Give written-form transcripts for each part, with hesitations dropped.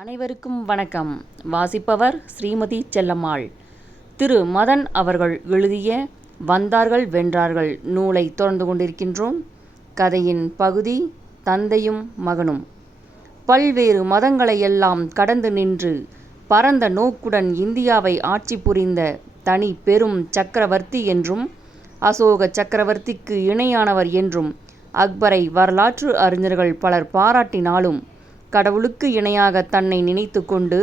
அனைவருக்கும் வணக்கம். வாசிப்பவர் ஸ்ரீமதி செல்லம்மாள். திரு மதன் அவர்கள் எழுதிய வந்தார்கள் வென்றார்கள் நூலை தொடர்ந்து கொண்டிருக்கின்றோம். கதையின் பகுதி தந்தையும் மகனும். பல்வேறு மதங்களையெல்லாம் கடந்து நின்று பரந்த நோக்குடன் இந்தியாவை ஆட்சி புரிந்த தனி பெரும் சக்கரவர்த்தி என்றும் அசோக சக்கரவர்த்திக்கு இணையானவர் என்றும் அக்பரை வரலாற்று அறிஞர்கள் பலர் பாராட்டினாலும் கடவுளுக்கு இணையாக தன்னை நினைத்து கொண்டு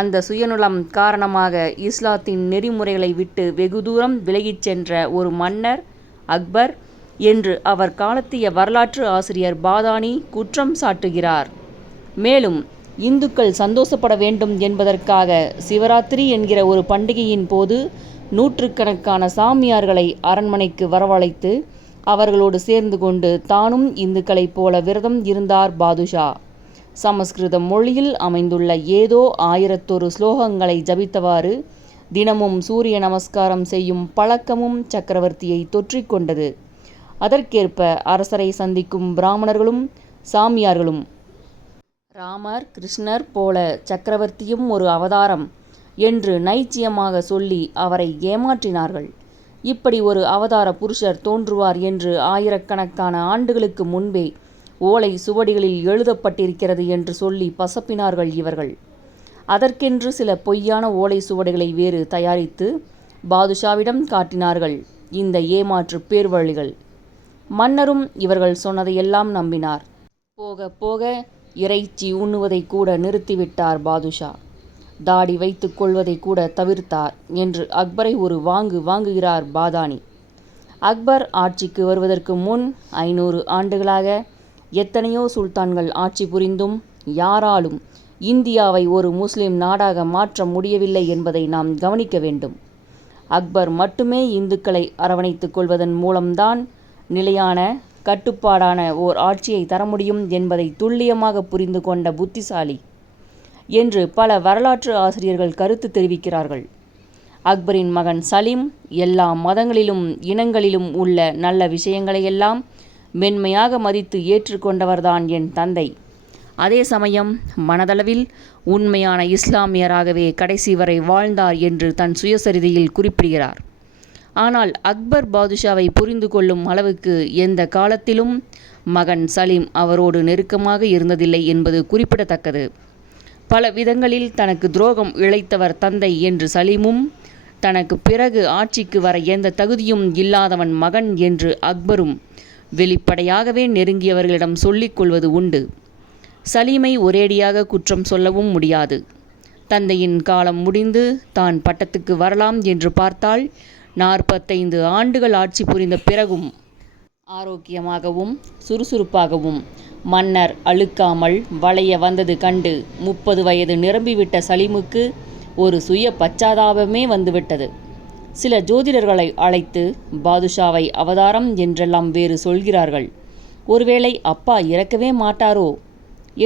அந்த சுயநலம் காரணமாக இஸ்லாத்தின் நெறிமுறைகளை விட்டு வெகு தூரம் விலகிச் சென்ற ஒரு மன்னர் அக்பர் என்று அவர் காலத்திய வரலாற்று ஆசிரியர் பாதானி குற்றம் சாட்டுகிறார். மேலும் இந்துக்கள் சந்தோஷப்பட வேண்டும் என்பதற்காக சிவராத்திரி என்கிற ஒரு பண்டிகையின் போது நூற்றுக்கணக்கான சாமியார்களை அரண்மனைக்கு வரவழைத்து அவர்களோடு சேர்ந்து கொண்டு தானும் இந்துக்களைப் போல விரதம் இருந்தார் பாதுஷா. சமஸ்கிருத மொழியில் அமைந்துள்ள ஏதோ 1001 ஸ்லோகங்களை ஜபித்தவாறு தினமும் சூரிய நமஸ்காரம் செய்யும் பழக்கமும் சக்கரவர்த்தியை தொற்றிக்கொண்டது. அதற்கேற்ப அரசரை சந்திக்கும் பிராமணர்களும் சாமியார்களும் ராமர் கிருஷ்ணர் போல சக்கரவர்த்தியும் ஒரு அவதாரம் என்று நைச்சியமாக சொல்லி அவரை ஏமாற்றினார்கள். இப்படி ஒரு அவதார புருஷர் தோன்றுவார் என்று ஆயிரக்கணக்கான ஆண்டுகளுக்கு முன்பே ஓலை சுவடிகளில் எழுதப்பட்டிருக்கிறது என்று சொல்லி பசப்பினார்கள் இவர்கள். அதற்கென்று சில பொய்யான ஓலை சுவடிகளை வேறு தயாரித்து பாதுஷாவிடம் காட்டினார்கள் இந்த ஏமாற்று பேர்வழிகள். மன்னரும் இவர்கள் சொன்னதையெல்லாம் நம்பினார். போக போக இறைச்சி உண்ணுவதை கூட நிறுத்திவிட்டார் பாதுஷா. தாடி வைத்து கொள்வதை கூட தவிர்த்தார் என்று அக்பரை ஒரு வாங்குகிறார் பாதானி. அக்பர் ஆட்சிக்கு வருவதற்கு முன் 500 ஆண்டுகளாக எத்தனையோ சுல்தான்கள் ஆட்சி புரிந்தும் யாராலும் இந்தியாவை ஒரு முஸ்லிம் நாடாக மாற்ற முடியவில்லை என்பதை நாம் கவனிக்க வேண்டும். அக்பர் மட்டுமே இந்துக்களை அரவணைத்துக் கொள்வதன் மூலம்தான் நிலையான கட்டுப்பாடான ஓர் ஆட்சியை தர முடியும் என்பதை துல்லியமாக புரிந்து கொண்ட புத்திசாலி என்று பல வரலாற்று ஆசிரியர்கள் கருத்து தெரிவிக்கிறார்கள். அக்பரின் மகன் சலீம் எல்லா மதங்களிலும் இனங்களிலும் உள்ள நல்ல விஷயங்களையெல்லாம் மென்மையாக மதித்து ஏற்றுக்கொண்டவர்தான் என் தந்தை. அதே சமயம் மனதளவில் உண்மையான இஸ்லாமியராகவே கடைசி வரை வாழ்ந்தார் என்று தன் சுயசரிதையில் குறிப்பிடுகிறார். ஆனால் அக்பர் பாதுஷாவை புரிந்து கொள்ளும் அளவுக்கு எந்த காலத்திலும் மகன் சலீம் அவரோடு நெருக்கமாக இருந்ததில்லை என்பது குறிப்பிடத்தக்கது. பல விதங்களில் தனக்கு துரோகம் இழைத்தவர் தந்தை என்று சலீமும், தனக்கு பிறகு ஆட்சிக்கு வர எந்த தகுதியும் இல்லாதவன் மகன் என்று அக்பரும் வெளிப்படையாகவே நெருங்கியவர்களிடம் சொல்லிக் கொள்வது உண்டு. சலீமை ஒரேடியாக குற்றம் சொல்லவும் முடியாது. தந்தையின் காலம் முடிந்து தான் பட்டத்துக்கு வரலாம் என்று பார்த்தால் 45 ஆண்டுகள் ஆட்சி புரிந்த பிறகும் ஆரோக்கியமாகவும் சுறுசுறுப்பாகவும் மன்னர் அழுக்காமல் வளைய வந்தது கண்டு 30 வயது நிரம்பிவிட்ட சலீமுக்கு ஒரு சுய பச்சாதாபமே வந்துவிட்டது. சில ஜோதிடர்களை அழைத்து பாதுஷாவை அவதாரம் என்றெல்லாம் வேறு சொல்கிறார்கள். ஒருவேளை அப்பா இறக்கவே மாட்டாரோ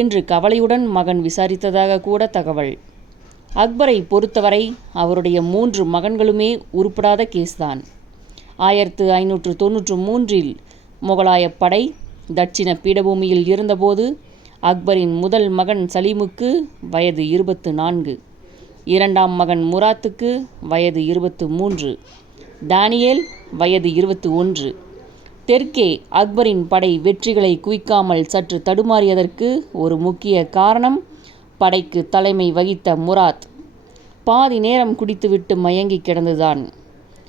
என்று கவலையுடன் மகன் விசாரித்ததாக கூட தகவல். அக்பரை பொறுத்தவரை அவருடைய 3 மகன்களுமே உருப்படாத கேஸ்தான். 1593 முகலாயப் படை தட்சிண பீடபூமியில் இருந்தபோது அக்பரின் முதல் மகன் சலீமுக்கு வயது 24, இரண்டாம் மகன் முராத்துக்கு வயது 23, தானியேல் வயது 21. தெற்கே அக்பரின் படை வெற்றிகளை குவிக்காமல் சற்று தடுமாறியதற்கு ஒரு முக்கிய காரணம் படைக்கு தலைமை வகித்த முராத் பாதி நேரம் குடித்துவிட்டு மயங்கி கிடந்துதான்.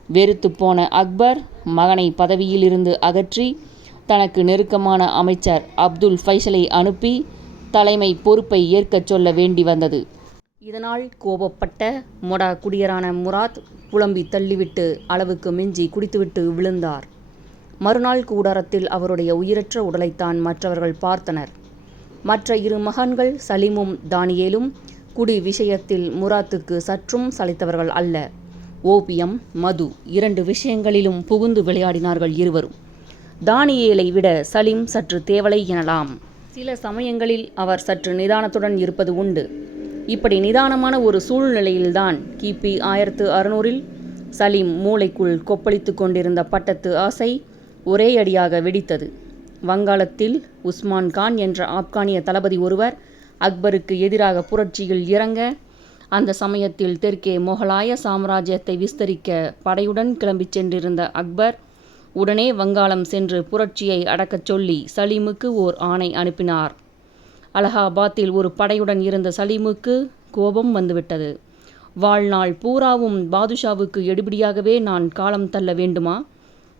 வெறுத்து போன அக்பர் மகனை பதவியிலிருந்து அகற்றி தனக்கு நெருக்கமான அமைச்சர் அப்துல் ஃபைசலை அனுப்பி தலைமை பொறுப்பை ஏற்கச் சொல்ல வேண்டி வந்தது. இதனால் கோபப்பட்ட மொடா குடியரான முராத் புலம்பி தள்ளிவிட்டு அளவுக்கு மிஞ்சி குடித்துவிட்டு விழுந்தார். மறுநாள் கூடாரத்தில் அவருடைய உயிரற்ற உடலைத்தான் மற்றவர்கள் பார்த்தனர். மற்ற 2 மகன்கள் சலீமும் தானியேலும் குடி விஷயத்தில் முராத்துக்கு சற்றும் சளைத்தவர்கள் அல்ல. ஓபியம், மது 2 விஷயங்களிலும் புகுந்து விளையாடினார்கள் இருவரும். தானியேலை விட சலீம் சற்று தேவலை எனலாம். சில சமயங்களில் அவர் சற்று நிதானத்துடன் இருப்பது உண்டு. இப்படி நிதானமான ஒரு சூழ்நிலையில்தான் கிபி 1600 சலீம் மூளைக்குள் கொப்பளித்து கொண்டிருந்த பட்டத்து ஆசை ஒரே அடியாக வெடித்தது. வங்காளத்தில் உஸ்மான் கான் என்ற ஆப்கானிய தளபதி ஒருவர் அக்பருக்கு எதிராக புரட்சியில் இறங்க, அந்த சமயத்தில் தெற்கே மொகலாய சாம்ராஜ்யத்தை விஸ்தரிக்க படையுடன் கிளம்பிச் சென்றிருந்த அக்பர் உடனே வங்காளம் சென்று புரட்சியை அடக்கச் சொல்லி சலீமுக்கு ஓர் ஆணை அனுப்பினார். அலகாபாத்தில் ஒரு படையுடன் இருந்த சலீமுக்கு கோபம் வந்துவிட்டது. வாழ்நாள் பூராவும் பாதுஷாவுக்கு எடுபிடியாகவே நான் காலம் தள்ள வேண்டுமா?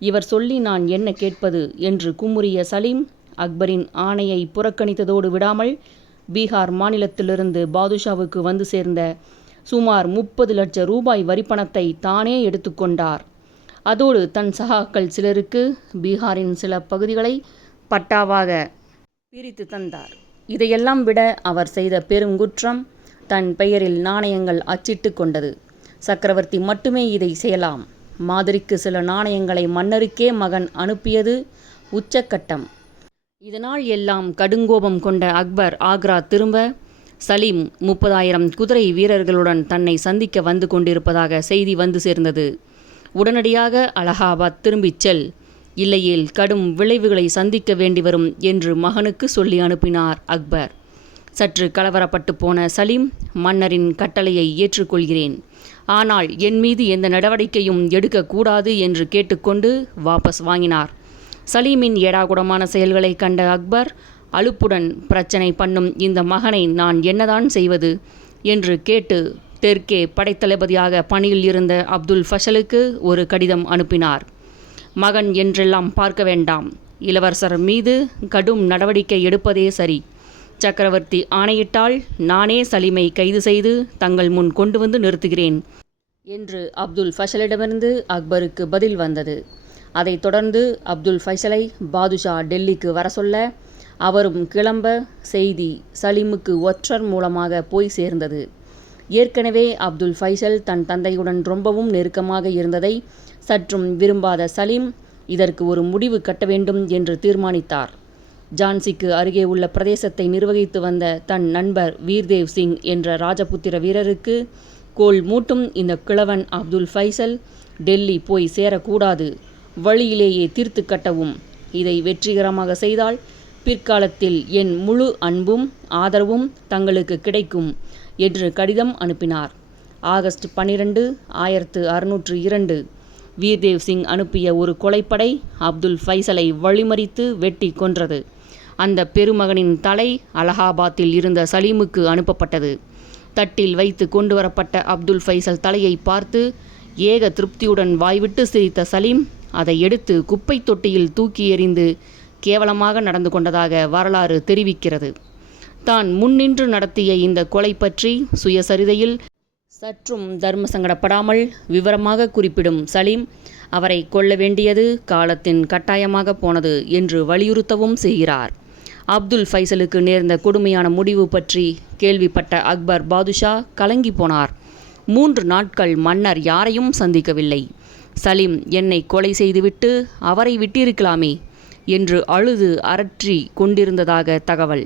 இவர் சொல்லி நான் என்ன கேட்பது என்று குமுறிய சலீம் அக்பரின் ஆணையை புறக்கணித்ததோடு விடாமல் பீகார் மாநிலத்திலிருந்து பாதுஷாவுக்கு வந்து சேர்ந்த சுமார் 30 லட்சம் ரூபாய் வரிப்பணத்தை தானே எடுத்துக்கொண்டார். அதோடு தன் சகாக்கள் சிலருக்கு பீகாரின் சில பகுதிகளை பட்டாவாக பிரித்து தந்தார். இதையெல்லாம் விட அவர் செய்த பெருங்குற்றம் தன் பெயரில் நாணயங்கள் அச்சிட்டு கொண்டது. சக்கரவர்த்தி மட்டுமே இதை செய்யலாம். மாதிரிக்கு சில நாணயங்களை மன்னருக்கே மகன் அனுப்பியது உச்சக்கட்டம். இதனால் எல்லாம் கடுங்கோபம் கொண்ட அக்பர் ஆக்ரா திரும்ப சலீம் 30,000 குதிரை வீரர்களுடன் தன்னை சந்திக்க வந்து கொண்டிருப்பதாக செய்தி வந்து சேர்ந்தது. உடனடியாக அலகாபாத் திரும்பிச் செல், இல்லையேல் கடும் விளைவுகளை சந்திக்க வேண்டி வரும் என்று மகனுக்கு சொல்லி அனுப்பினார் அக்பர். சற்று கலவரப்பட்டு போன சலீம் மன்னரின் கட்டளையை ஏற்றுக்கொள்கிறேன், ஆனால் என் மீது எந்த நடவடிக்கையும் எடுக்கக்கூடாது என்று கேட்டுக்கொண்டு வாபஸ் வாங்கினார். சலீமின் ஏடாகுடமான செயல்களை கண்ட அக்பர் அலுப்புடன் பிரச்சனை பண்ணும் இந்த மகனை நான் என்னதான் செய்வது என்று கேட்டு தெற்கே படைத்தளபதியாக பணியில் இருந்த அப்துல் ஃபசலுக்கு ஒரு கடிதம் அனுப்பினார். மகன் என்றெல்லாம் பார்க்க வேண்டாம், இளவரசர் மீது கடும் நடவடிக்கை எடுப்பதே சரி. சக்கரவர்த்தி ஆணையிட்டால் நானே சலீமை கைது செய்து தங்கள் முன் கொண்டு வந்து நிறுத்துகிறேன் என்று அப்துல் ஃபசலிடமிருந்து அக்பருக்கு பதில் வந்தது. அதைத் தொடர்ந்து அப்துல் ஃபைசலை பாதுஷா டெல்லிக்கு வர சொல்ல அவரும் கிளம்ப செய்தி சலீமுக்கு ஒற்றர் மூலமாக போய் சேர்ந்தது. ஏற்கனவே அப்துல் ஃபைசல் தன் தந்தையுடன் ரொம்பவும் நெருக்கமாக இருந்ததை சற்றும் விரும்பாத சலீம் இதற்கு ஒரு முடிவு கட்ட வேண்டும் என்று தீர்மானித்தார். ஜான்சிக்கு அருகே உள்ள பிரதேசத்தை நிர்வகித்து வந்த தன் நண்பர் வீர்தேவ் சிங் என்ற ராஜபுத்திர வீரருக்கு கோல் மூட்டும் இந்த கிழவன் அப்துல் ஃபைசல் டெல்லி போய் சேரக்கூடாது, வழியிலேயே தீர்த்து கட்டவும். இதை வெற்றிகரமாக செய்தால் பிற்காலத்தில் என் முழு அன்பும் ஆதரவும் தங்களுக்கு கிடைக்கும் என்று கடிதம் அனுப்பினார். ஆகஸ்ட் 12, 1602 வீர்தேவ் சிங் அனுப்பிய ஒரு கொலைப்படை அப்துல் ஃபைசலை வழிமறித்து வெட்டி கொன்றது. அந்த பெருமகனின் தலை அலகாபாத்தில் இருந்த சலீமுக்கு அனுப்பப்பட்டது. தட்டில் வைத்து கொண்டு வரப்பட்ட அப்துல் ஃபைசல் தலையை பார்த்து ஏக திருப்தியுடன் வாய்விட்டு சிரித்த சலீம் அதை எடுத்து குப்பை தொட்டியில் தூக்கி எறிந்து கேவலமாக நடந்து கொண்டதாக வரலாறு தெரிவிக்கிறது. தான் முன்னின்று நடத்திய இந்த கொலை பற்றி சுயசரிதையில் சற்றும் தர்ம சங்கடப்படாமல் விவரமாக குறிப்பிடும் சலீம் அவரை கொல்ல வேண்டியது காலத்தின் கட்டாயமாக போனது என்று வலியுறுத்தவும் செய்கிறார். அப்துல் ஃபைசலுக்கு நேர்ந்த கொடுமையான முடிவு பற்றி கேள்விப்பட்ட அக்பர் பாதுஷா கலங்கி போனார். 3 நாட்கள் மன்னர் யாரையும் சந்திக்கவில்லை. சலீம் என்னை கொலை செய்துவிட்டு அவரை விட்டிருக்கலாமே என்று அழுது அரற்றி கொண்டிருந்ததாக தகவல்.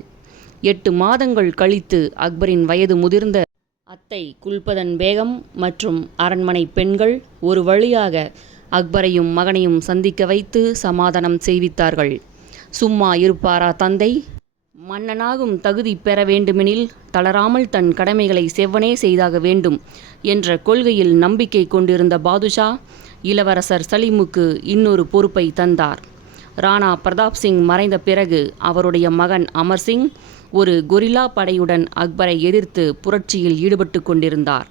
8 மாதங்கள் கழித்து அக்பரின் வயது முதிர்ந்த அத்தை குல்பதன் பேகம் மற்றும் அரண்மனை பெண்கள் ஒரு வழியாக அக்பரையும் மகனையும் சந்திக்க வைத்து சமாதானம் செய்வித்தார்கள். சும்மா இருப்பாரா தந்தை? மன்னனாகும் தகுதி பெற வேண்டுமெனில் தளராமல் தன் கடமைகளை செவ்வனே செய்தாக வேண்டும் என்ற கொள்கையில் நம்பிக்கை கொண்டிருந்த பாதுஷா இளவரசர் சலீமுக்கு இன்னொரு பொறுப்பை தந்தார். ராணா பிரதாப் சிங் மறைந்த பிறகு அவருடைய மகன் அமர்சிங் ஒரு கொரில்லா படையுடன் அக்பரை எதிர்த்து புரட்சியில் ஈடுபட்டு கொண்டிருந்தார்.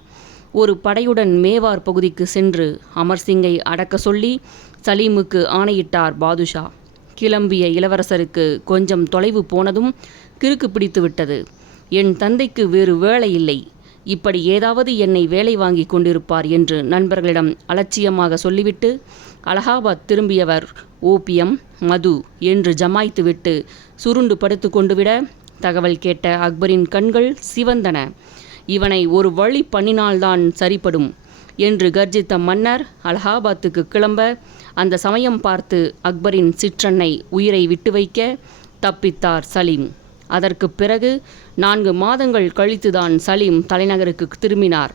ஒரு படையுடன் மேவார் பகுதிக்கு சென்று அமர்சிங்கை அடக்க சொல்லி சலீமுக்கு ஆணையிட்டார் பாதுஷா. கிளம்பிய இளவரசருக்கு கொஞ்சம் தொலைவு போனதும் கிறுக்கு பிடித்து விட்டது. என் தந்தைக்கு வேறு வேலை இல்லை, இப்படி ஏதாவது என்னை வேலை வாங்கி கொண்டிருப்பார் என்று நண்பர்களிடம் அலட்சியமாக சொல்லிவிட்டு அலகாபாத் திரும்பியவர் ஓபியம் மது என்று ஜமாய்த்துவிட்டு சுருண்டு படுத்து கொண்டு விட தகவல் கேட்ட அக்பரின் கண்கள் சிவந்தன. இவனை ஒரு வழி பண்ணினால்தான் சரிப்படும் என்று கர்ஜித்த மன்னர் அலகாபாத்துக்கு கிளம்ப அந்த சமயம் பார்த்து அக்பரின் சிற்றன்னை உயிரை விட்டு வைக்க தப்பித்தார் சலீம். அதற்கு பிறகு 4 மாதங்கள் கழித்துதான் சலீம் தலைநகருக்கு திரும்பினார்.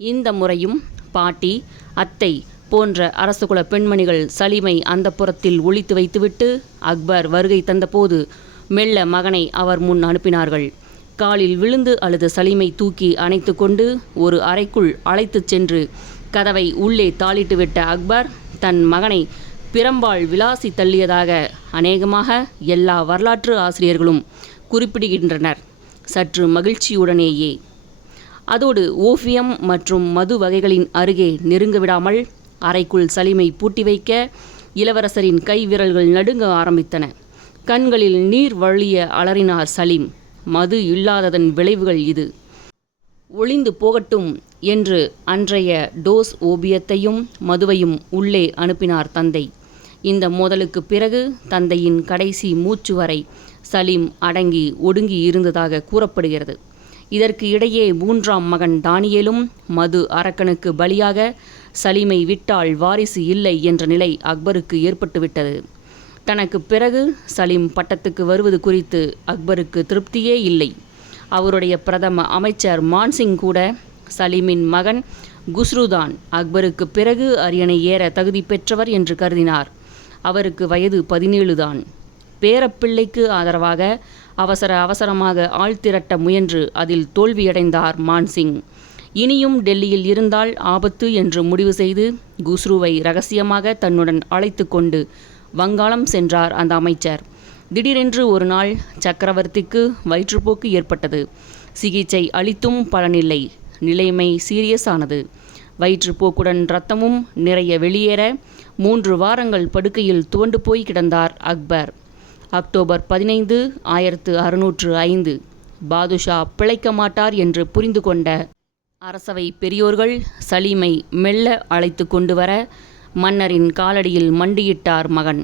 இந்த முறையும் பாட்டி, அத்தை போன்ற அரசகுல பெண்மணிகள் சலீமை அந்த புறத்தில் ஒளித்து வைத்துவிட்டு அக்பர் வருகை தந்தபோது மெல்ல மகனை அவர் முன் அனுப்பினார்கள். காலில் விழுந்து அழுத சலீமை தூக்கி அணைத்து கொண்டு ஒரு அறைக்குள் அழைத்துச் சென்று கதவை உள்ளே தாளிட்டுவிட்ட அக்பர் தன் மகனை பிரம்பால் விளாசி தள்ளியதாக அநேகமாக எல்லா வரலாற்று ஆசிரியர்களும் குறிப்பிடுகின்றனர், சற்று மகிழ்ச்சியுடனேயே. அதோடு ஓவியம் மற்றும் மது வகைகளின் அருகே நெருங்க விடாமல் அறைக்குள் சலீமை பூட்டி வைக்க இளவரசரின் கை விரல்கள் நடுங்க ஆரம்பித்தன. கண்களில் நீர் வழிய அலறினார் சலீம். மது இல்லாததன் விளைவுகள் இது. ஒளிந்து போகட்டும் என்று அன்றைய டோஸ் ஓவியத்தையும் மதுவையும் உள்ளே அனுப்பினார் தந்தை. இந்த மோதலுக்கு பிறகு தந்தையின் கடைசி மூச்சு வரை சலீம் அடங்கி ஒடுங்கி இருந்ததாக கூறப்படுகிறது. இதற்கு இடையே 3ஆம் மகன் டானியேலும் மது அரக்கனுக்கு பலியாக சலீமை விட்டால் வாரிசு இல்லை என்ற நிலை அக்பருக்கு ஏற்பட்டுவிட்டது. தனக்கு பிறகு சலீம் பட்டத்துக்கு வருவது குறித்து அக்பருக்கு திருப்தியே இல்லை. அவருடைய பிரதம அமைச்சர் மான்சிங் கூட சலீமின் மகன் குஸ்ருதான் அக்பருக்கு பிறகு அரியணை ஏற தகுதி பெற்றவர் என்று கருதினார். அவருக்கு வயது 17 தான். பேரப்பிள்ளைக்கு ஆதரவாக அவசரமாக ஆள் திரட்ட முயன்று அதில் தோல்வியடைந்தார் மான்சிங். இனியும் டெல்லியில் இருந்தால் ஆபத்து என்று முடிவு செய்து குஸ்ருவை இரகசியமாக தன்னுடன் அழைத்து கொண்டு வங்காளம் சென்றார் அந்த அமைச்சர். திடீரென்று ஒரு நாள் சக்கரவர்த்திக்கு வயிற்றுப்போக்கு ஏற்பட்டது. சிகிச்சை அளித்தும் பலனில்லை. நிலைமை சீரியஸானது. வயிற்றுப்போக்குடன் இரத்தமும் நிறைய வெளியேற 3 வாரங்கள் படுக்கையில் துவண்டு போய் கிடந்தார் அக்பர். அக்டோபர் 15, 1605 பாதுஷா பிழைக்க மாட்டார் என்று புரிந்து கொண்ட அரசவை பெரியோர்கள் சலீமை மெல்ல அழைத்து கொண்டு வர மன்னரின் காலடியில் மண்டியிட்டார் மகன்.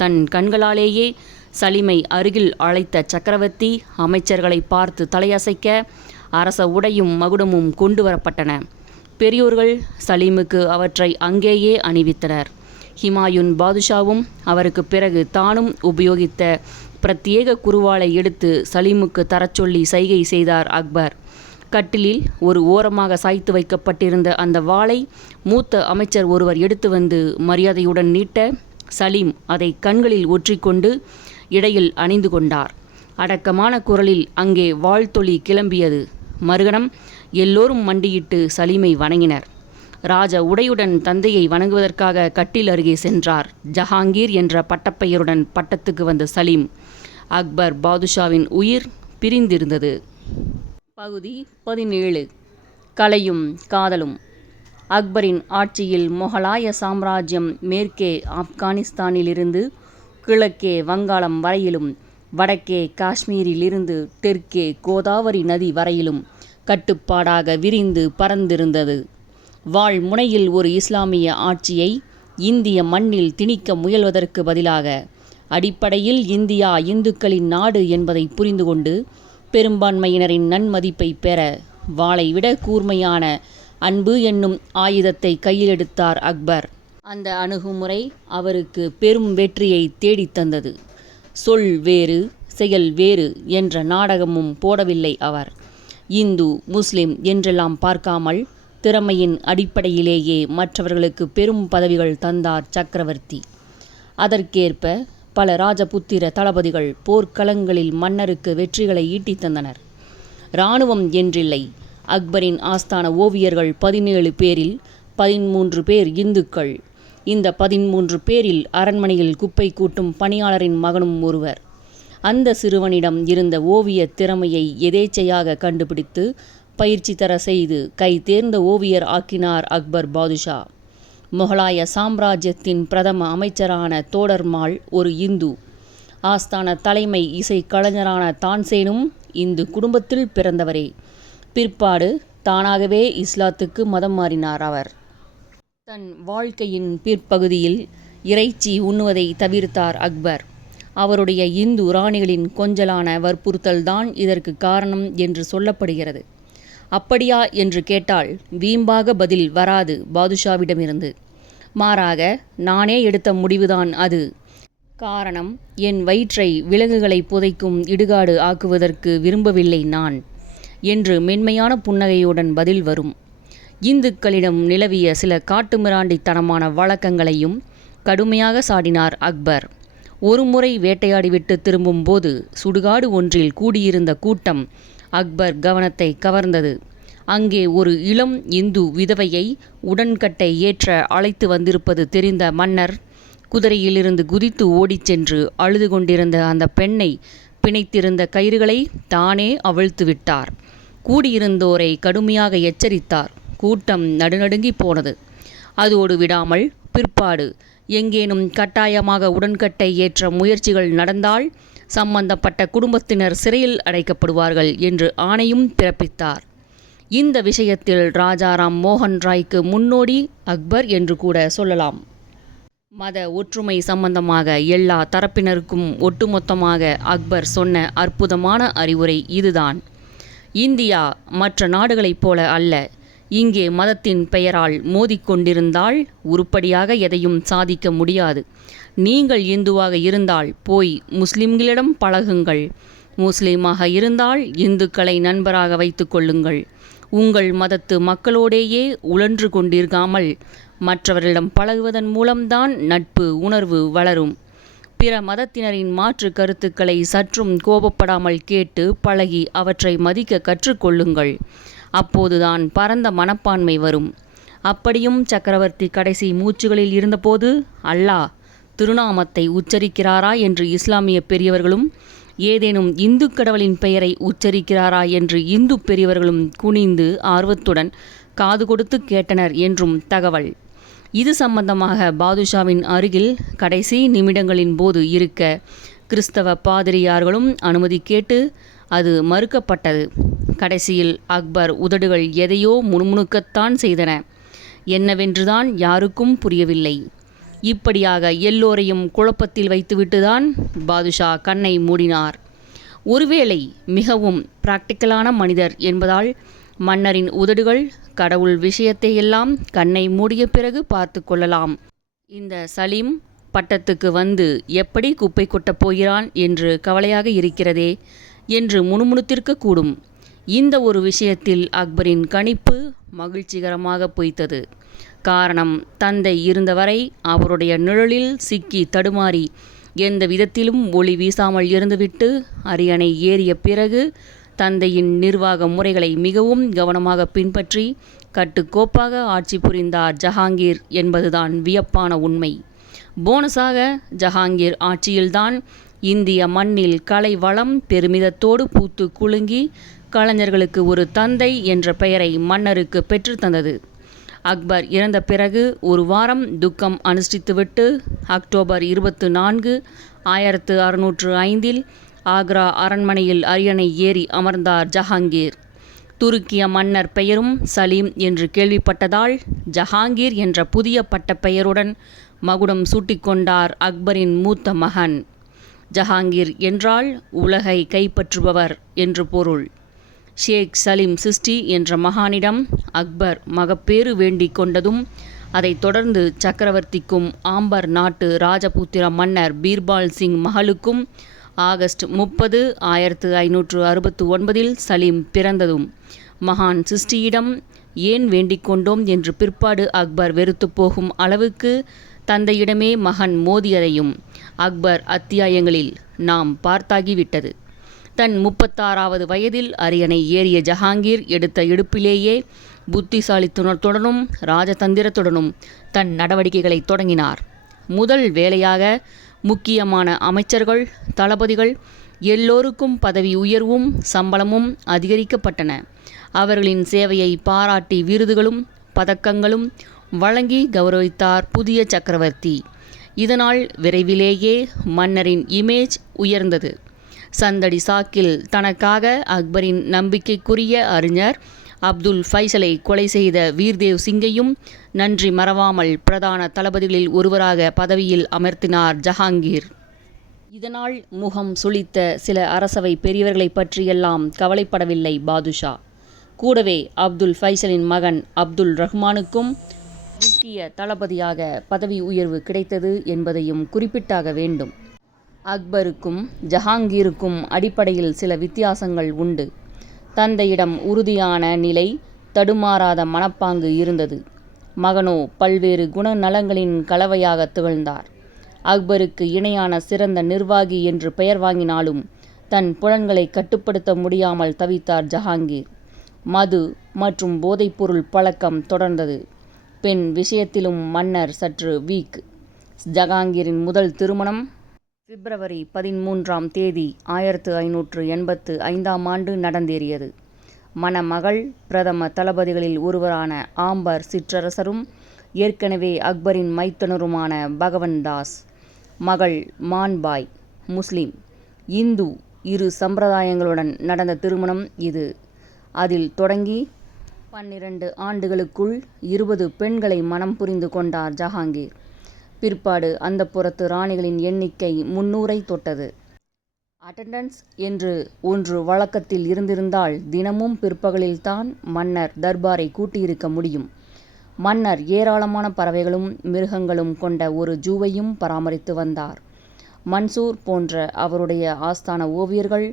தன் கண்களாலேயே சலீமை அருகில் அழைத்த சக்கரவர்த்தி அமைச்சர்களை பார்த்து தலையசைக்க அரச உடையும் மகுடமும் கொண்டு வரப்பட்டன. பெரியோர்கள் சலீமுக்கு அவற்றை அங்கேயே அணிவித்தனர். ஹிமாயூன் பாதுஷாவும் அவருக்கு பிறகு தானும் உபயோகித்த பிரத்யேக குருவாளை எடுத்து சலீமுக்கு தரச் சொல்லி சைகை செய்தார் அக்பர். கட்டிலில் ஒரு ஓரமாக சாய்த்து வைக்கப்பட்டிருந்த அந்த வாளை மூத்த அமைச்சர் ஒருவர் எடுத்து வந்து மரியாதையுடன் நீட்ட சலீம் அதை கண்களில் ஒற்றிக்கொண்டு இடையில் அணிந்து கொண்டார். அடக்கமான குரலில் அங்கே வாழ்த்தொலி கிளம்பியது. மறுகணம் எல்லோரும் மண்டியிட்டு சலீமை வணங்கினர். ராஜ உடையுடன் தந்தையை வணங்குவதற்காக கட்டில் அருகே சென்றார். ஜஹாங்கீர் என்ற பட்டப்பெயருடன் பட்டத்துக்கு வந்த சலீம். அக்பர் பாதுஷாவின் உயிர் பிரிந்திருந்தது. பகுதி 17. கலையும் காதலும். அக்பரின் ஆட்சியில் மொகலாய சாம்ராஜ்யம் மேற்கே ஆப்கானிஸ்தானிலிருந்து கிழக்கே வங்காளம் வரையிலும் வடக்கே காஷ்மீரிலிருந்து தெற்கே கோதாவரி நதி வரையிலும் கட்டுப்பாடாக விரிந்து பரந்திருந்தது. வாள் முனையில் ஒரு இஸ்லாமிய ஆட்சியை இந்திய மண்ணில் திணிக்க முயல்வதற்கு பதிலாக அடிப்படையில் இந்தியா இந்துக்களின் நாடு என்பதை புரிந்து கொண்டு பெரும்பான்மையினரின் நன்மதிப்பை பெற வாளை விட கூர்மையான அன்பு என்னும் ஆயுதத்தை கையில் எடுத்தார் அக்பர். அந்த அணுகுமுறை அவருக்கு பெரும் வெற்றியை தேடித்தந்தது. சொல் வேறு செயல் வேறு என்ற நாடகமும் போடவில்லை அவர். இந்து முஸ்லிம் என்றெல்லாம் பார்க்காமல் திறமையின் அடிப்படையிலேயே மற்றவர்களுக்கு பெரும் பதவிகள் தந்தார் சக்கரவர்த்தி. அதற்கேற்ப பல ராஜபுத்திர தளபதிகள் போர்க்களங்களில் மன்னருக்கு வெற்றிகளை ஈட்டித் தந்தனர். இராணுவம் என்றில்லை. அக்பரின் ஆஸ்தான ஓவியர்கள் 17 பேரில் 13 பேர் இந்துக்கள். இந்த 13 பேரில் அரண்மனையில் குப்பை கூட்டும் பணியாளரின் மகனும் ஒருவர். அந்த சிறுவனிடம் இருந்த ஓவிய திறமையை எதேச்சையாக கண்டுபிடித்து பயிற்சி தர செய்து கை தேர்ந்த ஓவியர் ஆக்கினார் அக்பர் பாதுஷா. மொகலாய சாம்ராஜ்யத்தின் பிரதம அமைச்சரான தோடர்மால் ஒரு இந்து. ஆஸ்தான தலைமை இசை கலைஞரான தான்சேனும் இந்து குடும்பத்தில் பிறந்தவரே. பிற்பாடு தானாகவே இஸ்லாத்துக்கு மதம் மாறினார் அவர். தன் வாழ்க்கையின் பிற்பகுதியில் இறைச்சி உண்ணுவதை தவிர்த்தார் அக்பர். அவருடைய இந்து ராணிகளின் கொஞ்சலான வற்புறுத்தல்தான் இதற்கு காரணம் என்று சொல்லப்படுகிறது. அப்படியா என்று கேட்டால் வீம்பாக பதில் வராது பாதுஷாவிடமிருந்து. மாறாக நானே எடுத்த முடிவுதான் அது. காரணம், என் வயிற்றை விலங்குகளை புதைக்கும் இடுகாடு ஆக்குவதற்கு விரும்பவில்லை நான் என்று மென்மையான புன்னகையுடன் பதில் வரும். இந்துக்களிடம் நிலவிய சில காட்டுமிராண்டித்தனமான வழக்கங்களையும் கடுமையாக சாடினார் அக்பர். ஒருமுறை வேட்டையாடிவிட்டு திரும்பும்போது சுடுகாடு ஒன்றில் கூடியிருந்த கூட்டம் அக்பர் கவனத்தை கவர்ந்தது. அங்கே ஒரு இளம் இந்து விதவையை உடன்கட்டை ஏற்ற அழைத்து வந்திருப்பது தெரிந்த மன்னர் குதிரையிலிருந்து குதித்து ஓடிச் சென்று அழுது கொண்டிருந்த அந்த பெண்ணை பிணைத்திருந்த கயிறுகளை தானே அவிழ்த்து விட்டார். கூடியிருந்தோரை கடுமையாக எச்சரித்தார். கூட்டம் நடுநடுங்கி போனது. அதோடு விடாமல் பிற்பாடு எங்கேனும் கட்டாயமாக உடன்கட்டை ஏற்ற முயற்சிகள் நடந்தால் சம்பந்தப்பட்ட குடும்பத்தினர் சிறையில் அடைக்கப்படுவார்கள் என்று ஆணையும் பிறப்பித்தார். இந்த விஷயத்தில் ராஜாராம் மோகன் ராய்க்கு முன்னோடி அக்பர் என்று கூட சொல்லலாம். மத ஒற்றுமை சம்பந்தமாக எல்லா தரப்பினருக்கும் ஒட்டுமொத்தமாக அக்பர் சொன்ன அற்புதமான அறிவுரை இதுதான். இந்தியா மற்ற நாடுகளைப் போல அல்ல. இங்கே மதத்தின் பெயரால் மோதிக்கொண்டிருந்தால் உருப்படியாக எதையும் சாதிக்க முடியாது. நீங்கள் இந்துவாக இருந்தால் போய் முஸ்லிம்களிடம் பழகுங்கள். முஸ்லீமாக இருந்தால் இந்துக்களை நண்பராக வைத்து கொள்ளுங்கள். உங்கள் மதத்து மக்களோடேயே உழன்று கொண்டிருக்காமல் மற்றவர்களிடம் பழகுவதன் மூலம்தான் நட்பு உணர்வு வளரும். பிற மதத்தினரின் மாற்று கருத்துக்களை சற்றும் கோபப்படாமல் கேட்டு பழகி அவற்றை மதிக்க கற்றுக்கொள்ளுங்கள். அப்போதுதான் பரந்த மனப்பான்மை வரும். அப்படியும் சக்கரவர்த்தி கடைசி மூச்சுகளில் இருந்தபோது அல்லாஹ் திருநாமத்தை உச்சரிக்கிறாரா என்று இஸ்லாமிய பெரியவர்களும் ஏதேனும் இந்து கடவுளின் பெயரை உச்சரிக்கிறாரா என்று இந்து பெரியவர்களும் குனிந்து ஆர்வத்துடன் காது கொடுத்து கேட்டனர் என்றும் தகவல். இது சம்பந்தமாக பாதுஷாவின் அருகில் கடைசி நிமிடங்களின் போது இருக்க கிறிஸ்தவ பாதிரியார்களும் அனுமதி கேட்டு அது மறுக்கப்பட்டது. கடைசியில் அக்பர் உதடுகள் எதையோ முணுமுணுக்கத்தான் செய்தன. என்னவென்றுதான் யாருக்கும் புரியவில்லை. இப்படியாக எல்லோரையும் குழப்பத்தில் வைத்துவிட்டுதான் பாதுஷா கண்ணை மூடினார். ஒருவேளை மிகவும் பிராக்டிக்கலான மனிதர் என்பதால் மன்னரின் உதடுகள் கடவுள் விஷயத்தையெல்லாம் கண்ணை மூடிய பிறகு பார்த்து கொள்ளலாம். இந்த சலீம் பட்டத்துக்கு வந்து எப்படி குப்பை கொட்டப் போகிறான் என்று கவலையாக இருக்கிறதே என்று முணுமுணுத்திருக்கக்கூடும். இந்த ஒரு விஷயத்தில் அக்பரின் கணிப்பு மகிழ்ச்சிகரமாக பொய்த்தது. காரணம், தந்தை இருந்தவரை அவருடைய நிழலில் சிக்கி தடுமாறி எந்த விதத்திலும் ஒளி வீசாமல் இருந்துவிட்டு அரியணை ஏறிய பிறகு தந்தையின் நிர்வாக முறைகளை மிகவும் கவனமாக பின்பற்றி கட்டுக்கோப்பாக ஆட்சி புரிந்தார் ஜஹாங்கீர் என்பதுதான் வியப்பான உண்மை. போனஸாக ஜஹாங்கீர் ஆட்சியில்தான் இந்திய மண்ணில் கலை வளம் பெருமிதத்தோடு பூத்து குலுங்கி கலைஞர்களுக்கு ஒரு தந்தை என்ற பெயரை மன்னருக்கு பெற்றுத்தந்தது. அக்பர் இறந்த பிறகு ஒரு வாரம் துக்கம் அனுஷ்டித்துவிட்டு அக்டோபர் 24, 1605 ஆக்ரா அரண்மனையில் அரியணை ஏறி அமர்ந்தார் ஜஹாங்கீர். துருக்கிய மன்னர் பெயரும் சலீம் என்று கேள்விப்பட்டதால் ஜஹாங்கீர் என்ற புதிய பட்ட பெயருடன் மகுடம் சூட்டிக்கொண்டார் அக்பரின் மூத்த மகன். ஜஹாங்கீர் என்றால் உலகை கைப்பற்றுபவர் என்று பொருள். ஷேக் சலீம் சிஸ்டி என்ற மகானிடம் அக்பர் மகப்பேறு வேண்டிக் கொண்டதும் அதைத் தொடர்ந்து சக்கரவர்த்திக்கும் ஆம்பர் நாட்டு ராஜபுத்திர மன்னர் பீர்பால் சிங் மகளுக்கும் ஆகஸ்ட் 30, 1569 சலீம் பிறந்ததும் மகான் சிஸ்டியிடம் ஏன் வேண்டிக் கொண்டோம் என்று பிற்பாடு அக்பர் வெறுத்து போகும் அளவுக்கு தந்தையிடமே மகன் மோதியதையும் அக்பர் அத்தியாயங்களில் நாம் பார்த்தாகிவிட்டது. தன் 36வது வயதில் அரியணை ஏறிய ஜஹாங்கீர் எடுத்த எடுப்பிலேயே புத்திசாலித்தனத்துடனும் ராஜதந்திரத்துடனும் தன் நடவடிக்கைகளை தொடங்கினார். முதல் வேலையாக முக்கியமான அமைச்சர்கள், தளபதிகள் எல்லோருக்கும் பதவி உயர்வும் சம்பளமும் அதிகரிக்கப்பட்டன. அவர்களின் சேவையை பாராட்டி விருதுகளும் பதக்கங்களும் வழங்கி கௌரவித்தார் புதிய சக்கரவர்த்தி. இதனால் விரைவிலேயே மன்னரின் இமேஜ் உயர்ந்தது. சந்தடி சாக்கில் தனக்காக அக்பரின் நம்பிக்கைக்குரிய அறிஞர் அப்துல் ஃபைசலை கொலை செய்த வீர்தேவ் சிங்கையும் நன்றி மறவாமல் பிரதான தளபதிகளில் ஒருவராக பதவியில் அமர்த்தினார் ஜஹாங்கீர். இதனால் முகம் சுளித்த சில அரசவை பெரியவர்களை பற்றியெல்லாம் கவலைப்படவில்லை பாதுஷா. கூடவே அப்துல் ஃபைசலின் மகன் அப்துல் ரஹ்மானுக்கும் முக்கிய தளபதியாக பதவி உயர்வு கிடைத்தது என்பதையும் குறிப்பிட்டாக வேண்டும். அக்பருக்கும் ஜஹாங்கீருக்கும் அடிப்படையில் சில வித்தியாசங்கள் உண்டு. தந்தையிடம் உறுதியான நிலை, தடுமாறாத மனப்பாங்கு இருந்தது. மகனோ பல்வேறு குணநலங்களின் கலவையாக திகழ்ந்தார். அக்பருக்கு இணையான சிறந்த நிர்வாகி என்று பெயர் வாங்கினாலும் தன் புலன்களை கட்டுப்படுத்த முடியாமல் தவித்தார் ஜஹாங்கீர். மது மற்றும் போதைப்பொருள் பழக்கம் தொடர்ந்தது. பெண் விஷயத்திலும் மன்னர் சற்று வீக். ஜஹாங்கீரின் முதல் திருமணம் பிப்ரவரி 13ஆம் தேதி 1585ஆம் ஆண்டு நடந்தேறியது. மணமகள் பிரதம தளபதிகளில் ஒருவரான ஆம்பர் சிற்றரசரும் ஏற்கனவே அக்பரின் மைத்துனருமான பகவன் தாஸ். மகள் மான்பாய். முஸ்லிம், இந்து இரு சம்பிரதாயங்களுடன் நடந்த திருமணம் இது. அதில் தொடங்கி 12 ஆண்டுகளுக்குள் 20 பெண்களை மணம் புரிந்து கொண்டார் ஜஹாங்கீர். பிற்பாடு அந்தப்புரத்து ராணிகளின் எண்ணிக்கை 300ஐ தொட்டது. அட்டெண்டன்ஸ் என்று ஒன்று வழக்கத்தில் இருந்திருந்தால் தினமும் பிற்பகலில்தான் மன்னர் தர்பாரை கூட்டியிருக்க முடியும். மன்னர் ஏராளமான பறவைகளும் மிருகங்களும் கொண்ட ஒரு ஜூவையும் பராமரித்து வந்தார். மன்சூர் போன்ற அவருடைய ஆஸ்தான ஓவியர்கள்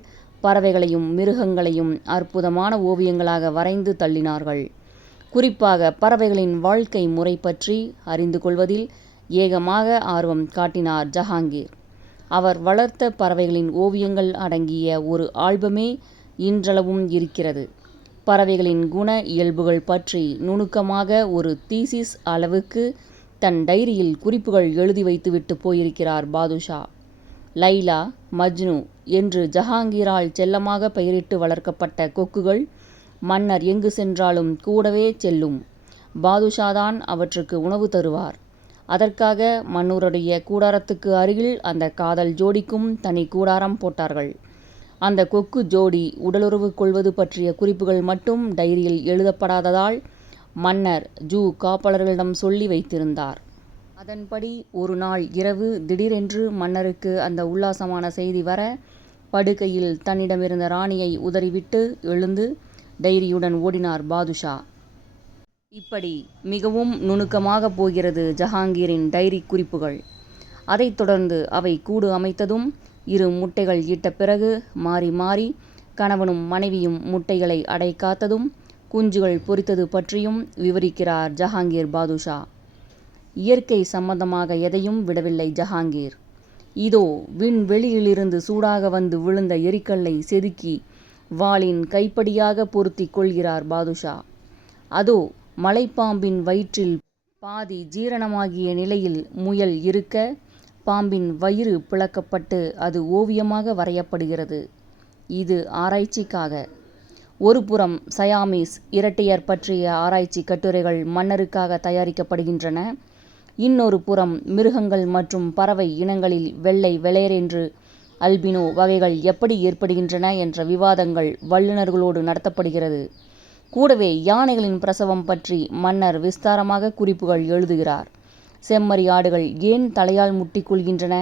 பறவைகளையும் மிருகங்களையும் அற்புதமான ஓவியங்களாக வரைந்து தள்ளினார்கள். குறிப்பாக பறவைகளின் வாழ்க்கை முறை பற்றி அறிந்து கொள்வதில் ஏகமாக ஆர்வம் காட்டினார் ஜஹாங்கீர். அவர் வளர்த்த பறவைகளின் ஓவியங்கள் அடங்கிய ஒரு ஆல்பமே இன்றளவும் இருக்கிறது. பறவைகளின் குண இயல்புகள் பற்றி நுணுக்கமாக ஒரு தீசிஸ் அளவுக்கு தன் டைரியில் குறிப்புகள் எழுதி வைத்துவிட்டு போயிருக்கிறார் பாதுஷா. லைலா, மஜ்னு என்று ஜஹாங்கீரால் செல்லமாக பெயரிட்டு வளர்க்கப்பட்ட கொக்குகள் மன்னர் எங்கு சென்றாலும் கூடவே செல்லும். பாதுஷாதான் அவற்றுக்கு உணவு தருவார். அதற்காக மன்னருடைய கூடாரத்துக்கு அருகில் அந்த காதல் ஜோடிக்கும் தனி கூடாரம் போட்டார்கள். அந்த கொக்கு ஜோடி உடலுறவு கொள்வது பற்றிய குறிப்புகள் மட்டும் டைரியில் எழுதப்படாததால் மன்னர் ஜூ காப்பாளர்களிடம் சொல்லி வைத்திருந்தார். அதன்படி ஒரு நாள் இரவு திடீரென்று மன்னருக்கு அந்த உல்லாசமான செய்தி வர, படுக்கையில் தன்னிடமிருந்த ராணியை உதறிவிட்டு எழுந்து டைரியுடன் ஓடினார் பாதுஷா. இப்படி மிகவும் நுணுக்கமாக போகிறது ஜஹாங்கீரின் டைரி குறிப்புகள். அதைத் தொடர்ந்து அவை கூடு அமைத்ததும் 2 முட்டைகள் இட்ட பிறகு மாறி மாறி கணவனும் மனைவியும் முட்டைகளை அடைக்காத்ததும் குஞ்சுகள் பொரித்தது பற்றியும் விவரிக்கிறார் ஜஹாங்கீர் பாதுஷா. இயற்கை சம்பந்தமாக எதையும் விடவில்லை ஜஹாங்கீர். இதோ விண்வெளியிலிருந்து சூடாக வந்து விழுந்த எரிக்கல்லை செதுக்கி வாளின் கைப்படியாக பொருத்தி கொள்கிறார் பாதுஷா. அதோ மலைப்பாம்பின் வயிற்றில் பாதி ஜீரணமாகிய நிலையில் முயல் இருக்க, பாம்பின் வயிறு பிளக்கப்பட்டு அது ஓவியமாக வரையப்படுகிறது. இது ஆராய்ச்சிக்காக. ஒருபுறம் சயாமீஸ் இரட்டையர் பற்றிய ஆராய்ச்சி கட்டுரைகள் மன்னருக்காக தயாரிக்கப்படுகின்றன. இன்னொரு புறம் மிருகங்கள் மற்றும் பறவை இனங்களில் வெள்ளை வெளையரென்று அல்பினோ வகைகள் எப்படி ஏற்படுகின்றன என்ற விவாதங்கள் வல்லுநர்களோடு நடத்தப்படுகிறது. கூடவே யானைகளின் பிரசவம் பற்றி மன்னர் விஸ்தாரமாக குறிப்புகள் எழுதுகிறார். செம்மறி ஆடுகள் ஏன் தலையால் முட்டிக்கொள்கின்றன?